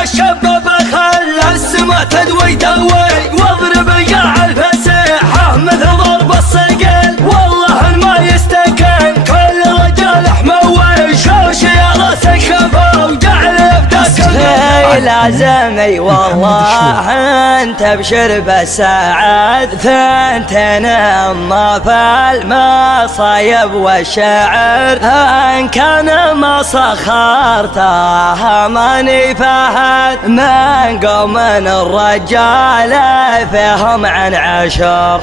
عالشباب خلى السما تدوي دوي، واضرب يا الفسيحة مثل ضرب الصقل، والله ما يستكن كل رجال حموي، شوش يا راسك خفا وجعل يفداك لازمي والله انت ابشر بالسعد، ثنتين اما في المصايب والشعر، ان كان ما سخرتها ماني فهد من قوم الرجال فيهم عن عشر.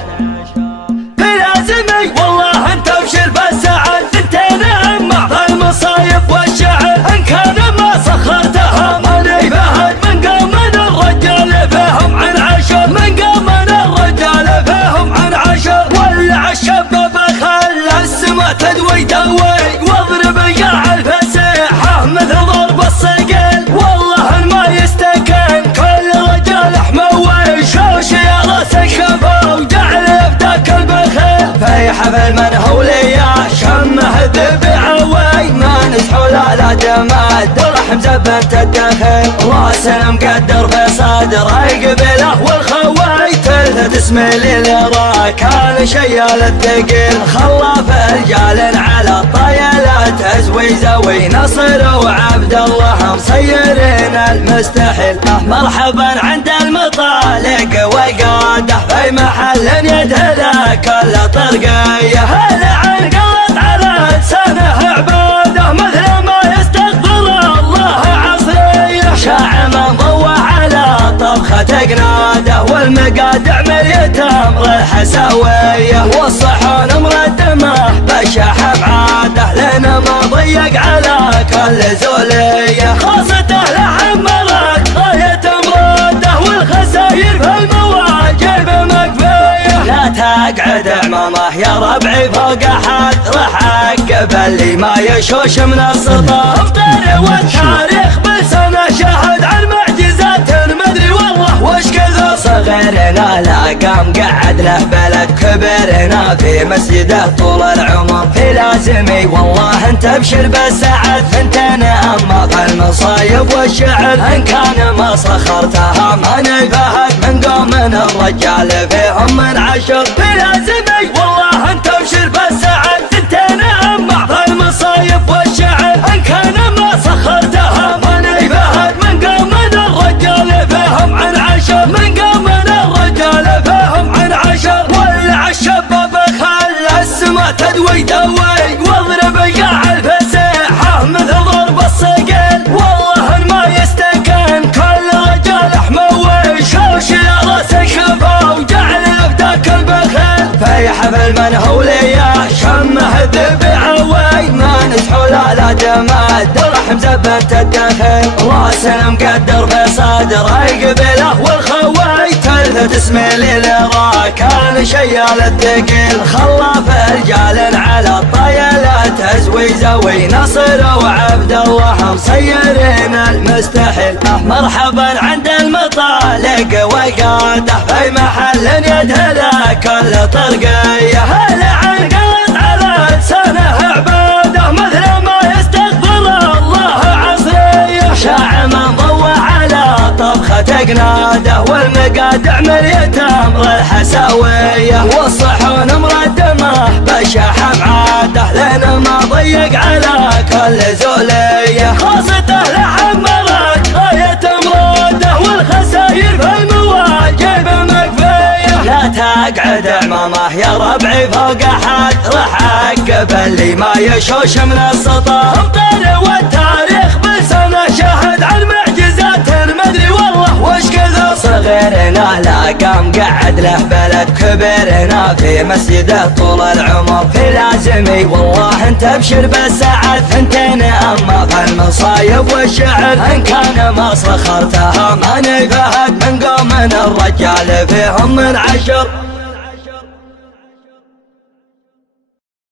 لازمي والله انت ابشر بالسعد، ثنتين اما في المصايب والشعر، ان كان ما سخرتها ماني فهد من قوم الرجال فيهم عن عشر، من قوم الرجال فيهم عن عشر. ولع الشباب خلى السما تدوي دوي، واضرب يا الفسيحة مثل ضرب الصقل، والله ما يستكن كل رجال حموي، شوش يا راسك خفا وجعل يفداك البخيل. في حفل من هو ليا شمه ذبعوي، ما نسحو لا جمال درح مزبنت الدخيل، راس مقدر في صدره يقبله والخوي، تلث اسمي للرا كان شيال الثقيل، خلاف رجال على الطيلات ازوي زوي، نصر وعبد الله مصيرين المستحيل. مرحبا عند المطالق وقاده في محل يدهله كل طرقيه، هلا عن قلط على لسانه عباده مثل ما يستغفر الله عصريه، شاع من ضوى على طبخة قناده، والمقادع مليت امر الحساويه، والصحون مردمه بشاح بعاده، لنا ما ضيق على كل زوليه، خاصته لحمرت غايه مراده، والخساير في المواجب مكفيه. لا تقعد عمامه يا ربعي فوق احد، راح اعقب اللي ما يشوش من السطح، ابطال والتاريخ بسنه شهد عن معجزات مدري والله وش كثر، صغيرنا لا قام قعد له بلد، كبرنا في مسجده طول العمر. في لازمي والله انت ابشر بالسعد، ثنتين اما في المصايب والشعر، ان كان ما سخرتها ماني فهد من قوم الرجال فيهم من عشر. في لازمي والله انت ابشر بالسعد، ثنتين اما في المصايب والشعر، ان كان ما سخرتها ماني فهد من قوم الرجال فيهم عن عشر، من قوم الرجال فيهم عن عشر. ولع الشباب خلى السما تدوي دوي، واضرب يا الفسيحة مثل ضرب الصقل، والله ما يستكن كل رجال حموي، شوش يا راسك خفا وجعل يفداك البخيل. في حفل من هو ليا شمه ذبعوي، ما نسحو لا جمال درح مزبنت الدخيل، راس مقدر في صدره يقبله والخوي، تلث اسمي للرا كان شيال الثقيل، خلاف رجال على الطيلات ازوي زوي، نصر وعبد الله مصيرين المستحيل. مرحبا عند المطالق وقاده في محل يدهله كل طرقيه، هلا عن قلط على لسانه عباده مثل ما يستغفر الله عصريه، شاع من ضوى على طبخة قناده، والمقادع مليت امر الحساويه، والصحون مردمه بشاح بعاده، لنا ما ضيق على كل زوليه، خاصته لحمرت غايه مراده، والخساير في المواجب مكفيه. لا تقعد عمامه يا ربعي فوق احد، راح اعقب اللي ما يشوش من السطح، ابطال والتاريخ بسنه شهد عن معجزات مدري والله وش كثر، صغيرنا لا قام قعد له بلد، كبرنا في مسجده طول العمر. في لازمي والله انت ابشر بالسعد، ثنتين اما في المصايب والشعر، ان كان ما سخرتها ماني فهد من قوم الرجال فيهم من عشر.